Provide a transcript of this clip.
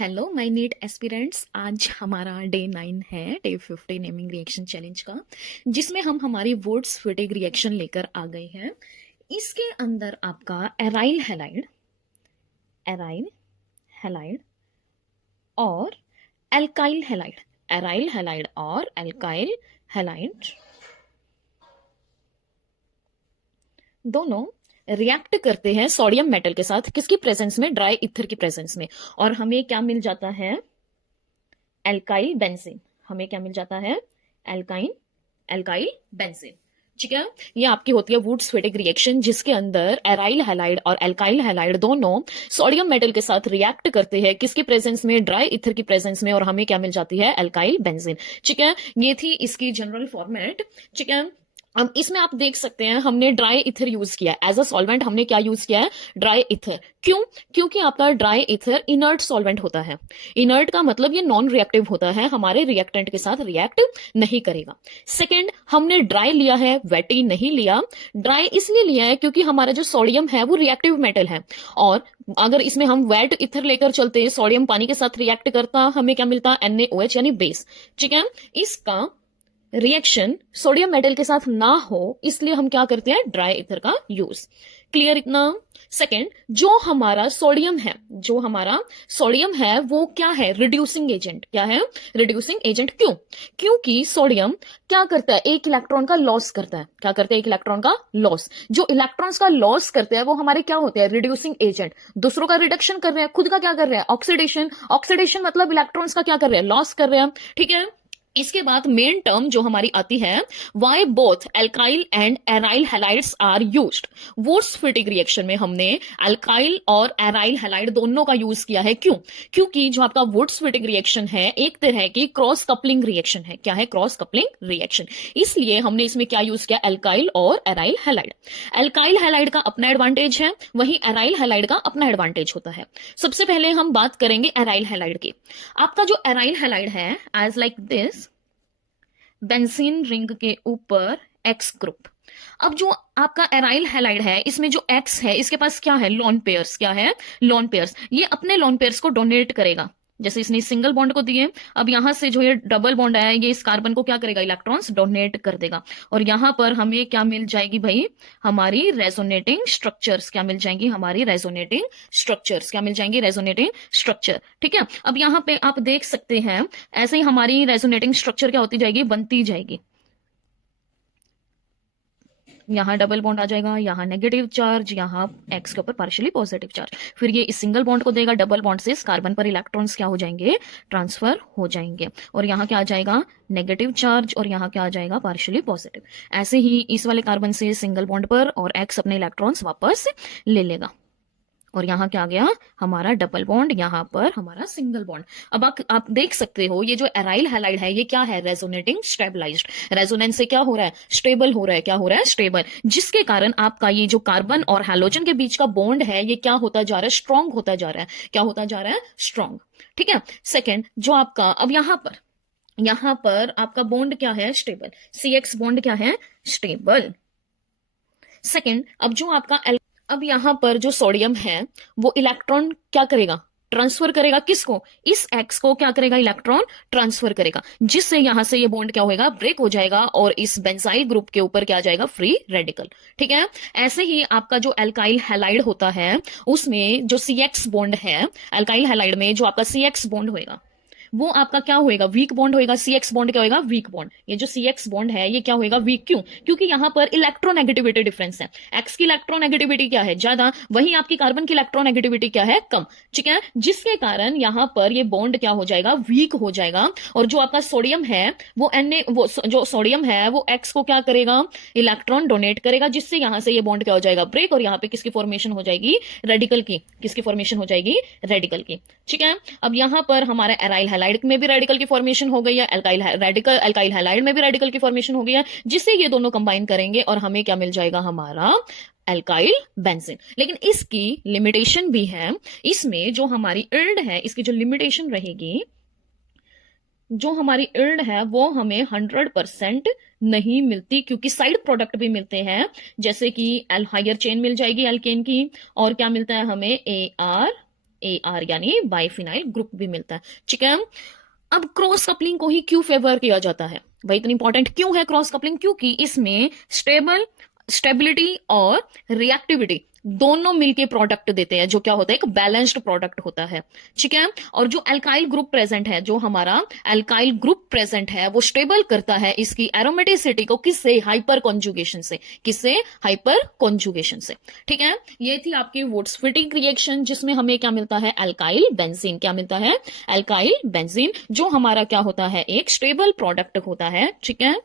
Hello my NEET aspirants. आज हमारा day 9 है, डे 50 नेमिंग रिएक्शन चैलेंज का, जिसमें हम हमारी वुड्स फिटिग रिएक्शन लेकर आ गए हैं। इसके अंदर आपका एराइल हैलाइड और एल्काइल हैलाइड, एराइल हैलाइड और एल्काइल हैलाइड दोनों रिएक्ट करते हैं सोडियम मेटल के साथ। किसकी प्रेजेंस में? ड्राई ईथर की प्रेजेंस में। और हमें क्या मिल जाता है? Alkyl benzene. हमें क्या मिल जाता है? Alkyl benzene. ठीक है, ये आपकी होती है वुड्स फिटिग रिएक्शन, जिसके अंदर एराइल हैलाइड और एल्काइल हैलाइड दोनों सोडियम मेटल के साथ रिएक्ट करते हैं। किसकी प्रेजेंस में? ड्राई ईथर की प्रेजेंस में। और हमें क्या मिल जाती है? Alkyl benzene. ठीक है, ये थी इसकी जनरल फॉर्मेट। ठीक है, अब इसमें आप देख सकते हैं हमने ड्राई इथर यूज किया एज अ सॉल्वेंट। हमने क्या यूज किया है? Dry ether. क्यों? क्योंकि आपका ड्राई इथर इनर्ट सॉल्वेंट होता है। इनर्ट का मतलब ये नॉन रिएक्टिव होता है, हमारे रिएक्टेंट के साथ रिएक्ट नहीं करेगा। सेकंड, हमने ड्राई लिया है, वेटी नहीं लिया। ड्राई इसलिए लिया है क्योंकि हमारा जो सोडियम है वो रिएक्टिव मेटल है, और अगर इसमें हम वेट इथर लेकर चलते, सोडियम पानी के साथ रिएक्ट करता, हमें क्या मिलता? NaOH यानी बेस। ठीक है, इसका रिएक्शन सोडियम मेटल के साथ ना हो, इसलिए हम क्या करते हैं? ड्राई ईथर का यूज। क्लियर इतना? सेकेंड, जो हमारा सोडियम है वो क्या है? Reducing agent. क्या है? Reducing agent. क्यों? क्योंकि सोडियम क्या करता है? एक इलेक्ट्रॉन का लॉस करता है। क्या करते हैं? एक इलेक्ट्रॉन का लॉस। जो इलेक्ट्रॉन्स का लॉस करते हैं वो हमारे क्या होते हैं? Reducing agent. दूसरों का रिडक्शन कर रहे हैं, खुद का क्या कर रहे हैं? ऑक्सीडेशन। ऑक्सीडेशन मतलब इलेक्ट्रॉन्स का क्या कर रहे हैं? लॉस कर रहे हैं। ठीक है, इसके बाद मेन टर्म जो हमारी आती है, why both alkyl and aryl halides are used. Wurtz Fittig reaction में हमने एल्काइल और एराइल हैलाइड दोनों का यूज किया है। क्यों? क्योंकि जो आपका वुड्स फिटिग रिएक्शन है एक तरह की क्रॉस कपलिंग रिएक्शन है। क्या है? Cross coupling reaction. इसलिए हमने इसमें क्या यूज किया? एल्काइल और एराइल हैलाइड। एल्काइल हैलाइड का अपना एडवांटेज है, वहीं एराइल हैलाइड का अपना एडवांटेज होता है। सबसे पहले हम बात करेंगे एराइल हैलाइड की। आपका जो एराइल हैलाइड है, as like this, benzene ring के ऊपर एक्स ग्रुप। अब जो आपका एराइल हैलाइड है, इसमें जो एक्स है, इसके पास क्या है? Lone pairs. क्या है? Lone pairs. ये अपने लोन पेयर्स को डोनेट करेगा। जैसे इसने सिंगल बॉन्ड को दिए, अब यहां से जो ये डबल बॉन्ड आया, ये इस कार्बन को क्या करेगा? इलेक्ट्रॉन्स डोनेट कर देगा। और यहां पर हमें क्या मिल जाएगी भाई? हमारी रेजोनेटिंग स्ट्रक्चर्स। क्या मिल जाएंगी? हमारी रेजोनेटिंग स्ट्रक्चर्स। क्या मिल जाएंगी? Resonating structure. ठीक है, अब यहां पे आप देख सकते हैं ऐसे ही हमारी रेजोनेटिंग स्ट्रक्चर क्या होती जाएगी? बनती जाएगी। यहाँ डबल बॉन्ड आ जाएगा, यहाँ नेगेटिव चार्ज, यहाँ एक्स के ऊपर पार्शियली पॉजिटिव चार्ज। फिर ये इस सिंगल बॉन्ड को देगा, डबल बॉन्ड से इस कार्बन पर इलेक्ट्रॉन्स क्या हो जाएंगे? ट्रांसफर हो जाएंगे। और यहाँ क्या आ जाएगा? नेगेटिव चार्ज, और यहाँ क्या आ जाएगा? Partially positive. ऐसे ही इस वाले कार्बन से सिंगल बॉन्ड पर और एक्स अपने इलेक्ट्रॉन्स वापस ले लेगा। और यहाँ क्या आ गया? हमारा डबल बॉन्ड, यहाँ पर हमारा सिंगल बॉन्ड। अब आप देख सकते हो ये जो एराइल हैलाइड है ये क्या है? Resonating stabilised. रेजोनेंस से क्या हो रहा है? स्टेबल हो रहा है। क्या हो रहा है? स्टेबल। जिसके कारण आपका ये जो कार्बन और हैलोजन के बीच का बॉन्ड है ये क्या होता जा रहा है? स्ट्रांग होता जा रहा है। क्या होता जा रहा है? स्ट्रांग। ठीक है, सेकेंड, जो आपका अब यहां पर आपका बॉन्ड क्या है? स्टेबल। CX बॉन्ड क्या है? स्टेबल। सेकेंड, अब जो आपका अब यहां पर जो सोडियम है वो इलेक्ट्रॉन क्या करेगा? ट्रांसफर करेगा। किसको? इस एक्स को क्या करेगा? इलेक्ट्रॉन ट्रांसफर करेगा, जिससे यहां से ये बॉन्ड क्या होएगा? ब्रेक हो जाएगा, और इस बेंजाइल ग्रुप के ऊपर क्या आ जाएगा? Free radical. ठीक है, ऐसे ही आपका जो एल्काइल हैलाइड होता है उसमें जो CX बॉन्ड है, एल्काइल हैलाइड में जो आपका CX बॉन्ड होएगा वो आपका क्या होएगा? वीक बॉन्ड होएगा। CX बॉन्ड क्या होएगा? Weak bond. ये जो CX बॉन्ड है ये क्या होएगा? वीक। क्यों? क्योंकि यहां पर इलेक्ट्रोनेगेटिविटी डिफरेंस है। एक्स की इलेक्ट्रोनेगेटिविटी क्या है? ज्यादा, वहीं आपकी कार्बन की इलेक्ट्रोनेगेटिविटी क्या है? कम। ठीक है, जिसके कारण यहां पर ये बॉन्ड क्या हो जाएगा? वीक हो जाएगा। और जो आपका सोडियम है वो जो सोडियम है वो एक्स को क्या करेगा? इलेक्ट्रॉन डोनेट करेगा, जिससे यहां से ये बॉन्ड क्या हो जाएगा? ब्रेक। और यहां पे किसकी फॉर्मेशन हो जाएगी? रेडिकल की। किसकी फॉर्मेशन हो जाएगी? रेडिकल की। ठीक है, अब यहां पर हमारा एराइल हैलाइड में भी रेडिकल की फॉर्मेशन हो गई है, एल्काइल हैलाइड में भी रेडिकल की फॉर्मेशन हो गई है, जिससे ये दोनों कंबाइन करेंगे और हमें क्या मिल जाएगा? हमारा एल्काइल बेंजीन। लेकिन इसकी लिमिटेशन भी है। इसमें जो हमारी इल्ड है, इसकी जो लिमिटेशन रहेगी, जो हमारी इल्ड है वो हमें 100% नहीं मिलती, क्योंकि साइड प्रोडक्ट भी मिलते हैं, जैसे कि हायर चेन मिल जाएगी एल्केन की, और क्या मिलता है हमें? AR AR यानी बाइफिनाइल ग्रुप भी मिलता है। ठीक है, अब क्रॉस कपलिंग को ही क्यों फेवर किया जाता है भाई, इतनी इंपॉर्टेंट क्यों है क्रॉस कपलिंग? क्योंकि इसमें स्टेबिलिटी और रिएक्टिविटी दोनों मिलके प्रोडक्ट देते हैं, जो क्या होता है, एक बैलेंस्ड प्रोडक्ट होता है। ठीक है, और जो अल्काइल ग्रुप प्रेजेंट है, जो हमारा अल्काइल ग्रुप प्रेजेंट है, वो स्टेबल करता है इसकी एरोमेटिसिटी को, किससे? हाइपर कॉन्जुगेशन से। किससे? हाइपर कॉन्जुगेशन से। ठीक है, ये थी आपकी वुड्स-फिटिंग रिएक्शन, जिसमें हमें क्या मिलता है? Alkyl benzene. क्या मिलता है? अल्काइल बेंजीन, जो हमारा क्या होता है? एक स्टेबल प्रोडक्ट होता है। ठीक है,